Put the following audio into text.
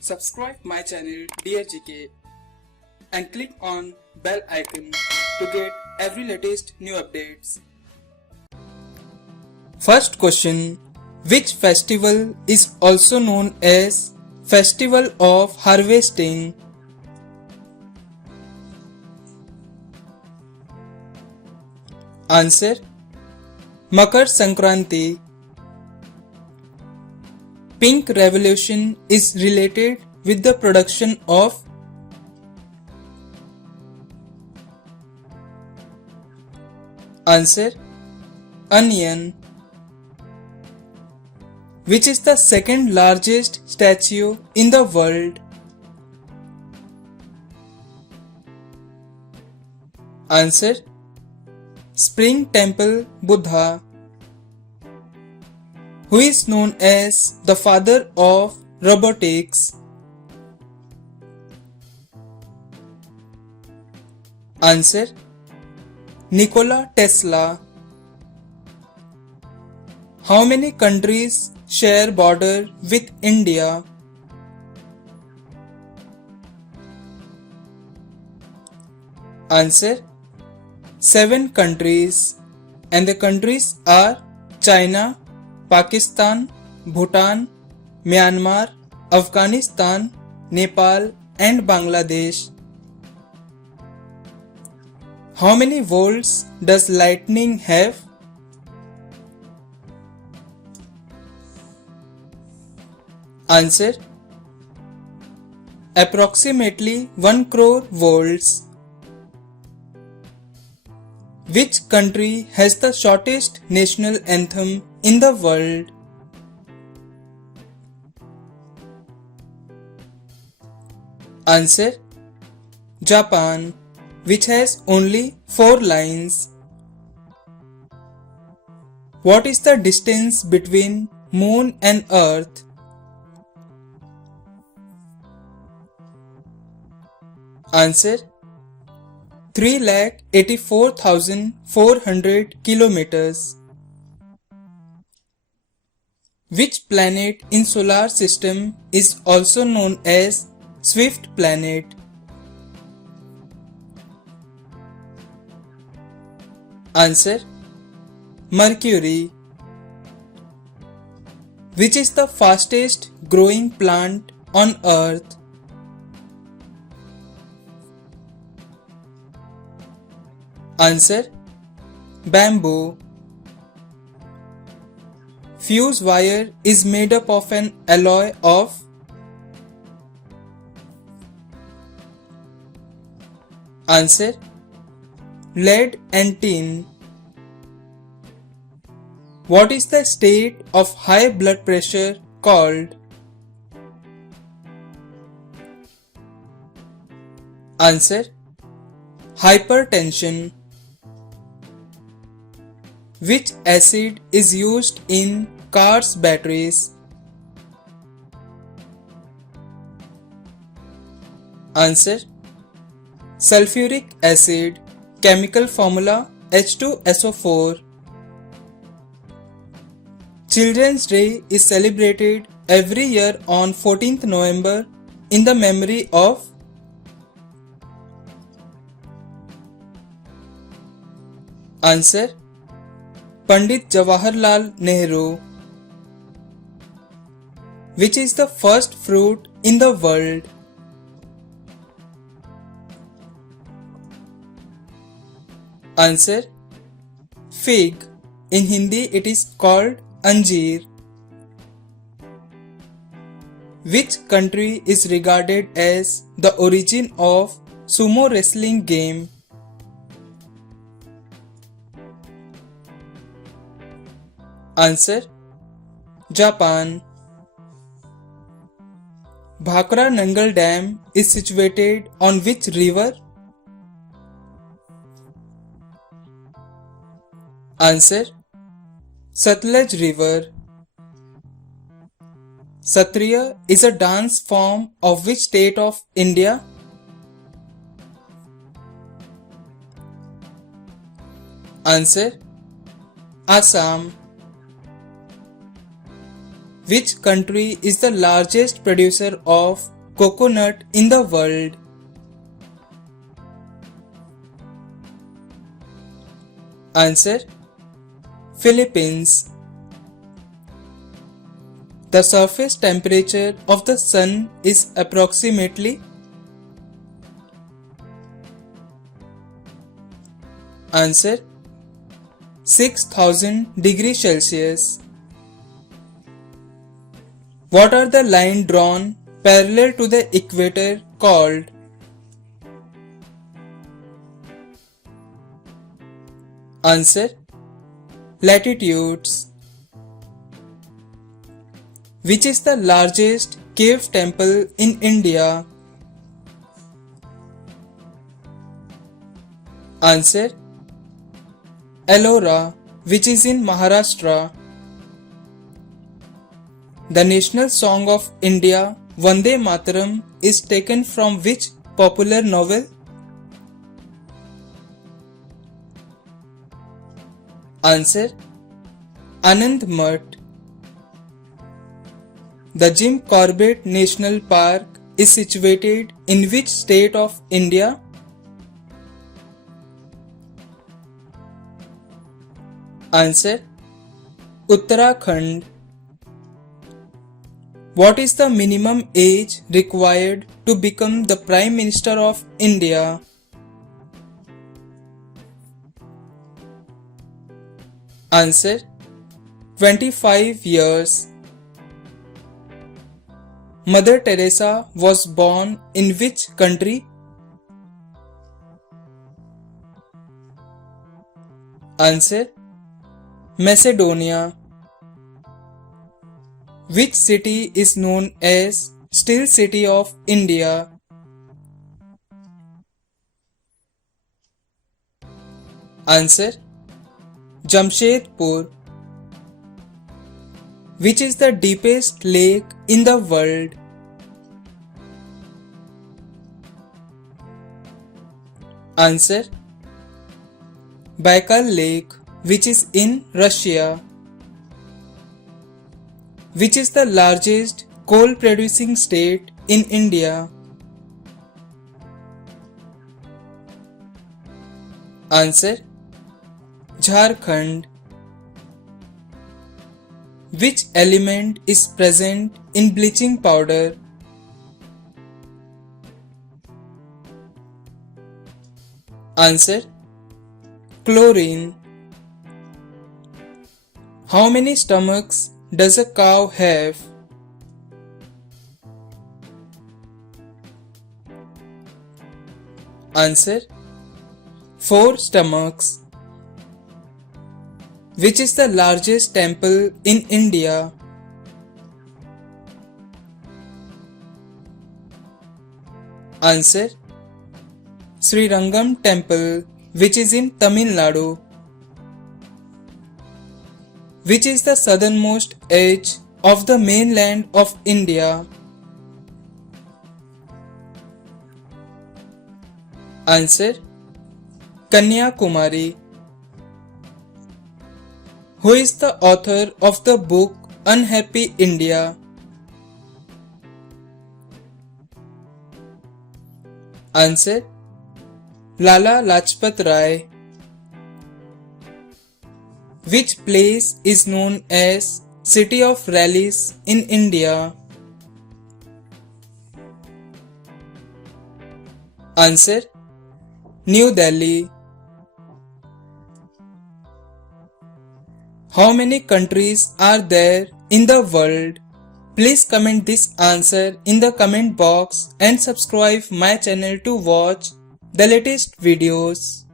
Subscribe my channel Dear GK and click on bell icon to get every latest new updates. First question: which festival is also known as Festival of Harvesting? Answer: Makar Sankranti. Pink revolution is related with the production of Answer: onion. Which is the second largest statue in the world? Answer: Spring Temple Buddha. Who is known as the father of robotics? Answer: Nikola Tesla. How many countries share border with India? Answer: 7 countries, and the countries are China, Pakistan, Bhutan, Myanmar, Afghanistan, Nepal and Bangladesh. How many volts does lightning have? Answer: approximately 1 crore volts. Which country has the shortest national anthem in the world? Answer: Japan, which has only 4 lines. What is the distance between Moon and Earth? Answer: 3,84,400 kilometers. Which planet in solar system is also known as Swift planet? Answer: Mercury. Which is the fastest growing plant on Earth? Answer: bamboo. Fuse wire is made up of an alloy of Answer: lead and tin. What is the state of high blood pressure called? Answer: hypertension. Which acid is used in cars' batteries? Answer: sulfuric acid. Chemical formula H2SO4. Children's Day is celebrated every year on 14th November in the memory of Answer: Pandit Jawaharlal Nehru. Which is the first fruit in the world? Answer: fig. In Hindi it is called anjeer. Which country is regarded as the origin of sumo wrestling game? Answer: Japan. Bhakra Nangal Dam is situated on which river? Answer: Satluj River. Satriya is a dance form of which state of India? Answer: Assam. Which country is the largest producer of coconut in the world? Answer: Philippines. The surface temperature of the sun is approximately. Answer: 6000 degrees Celsius. What are the lines drawn parallel to the equator called? Answer: latitudes. Which is the largest cave temple in India? Answer: Ellora, which is in Maharashtra. The national song of India, Vande Mataram, is taken from which popular novel? Answer: Anand Math. The Jim Corbett National Park is situated in which state of India? Answer: Uttarakhand. What is the minimum age required to become the Prime Minister of India? Answer: 25 years. Mother Teresa was born in which country? Answer: Macedonia. Which city is known as Steel City of India? Answer: Jamshedpur. Which is the deepest lake in the world? Answer: Baikal Lake, which is in Russia. Which is the largest coal producing state in India? Answer: Jharkhand. Which element is present in bleaching powder? Answer: chlorine. How many stomachs does a cow have? Answer: 4 stomachs. Which is the largest temple in India? Answer: Sri Rangam Temple, which is in Tamil Nadu. Which is the southernmost edge of the mainland of India? Answer: Kanyakumari. Who is the author of the book Unhappy India? Answer: Lala Lajpat Rai. Which place is known as City of Rallies in India? Answer: New Delhi. How many countries are there in the world? Please comment this answer in the comment box and subscribe my channel to watch the latest videos.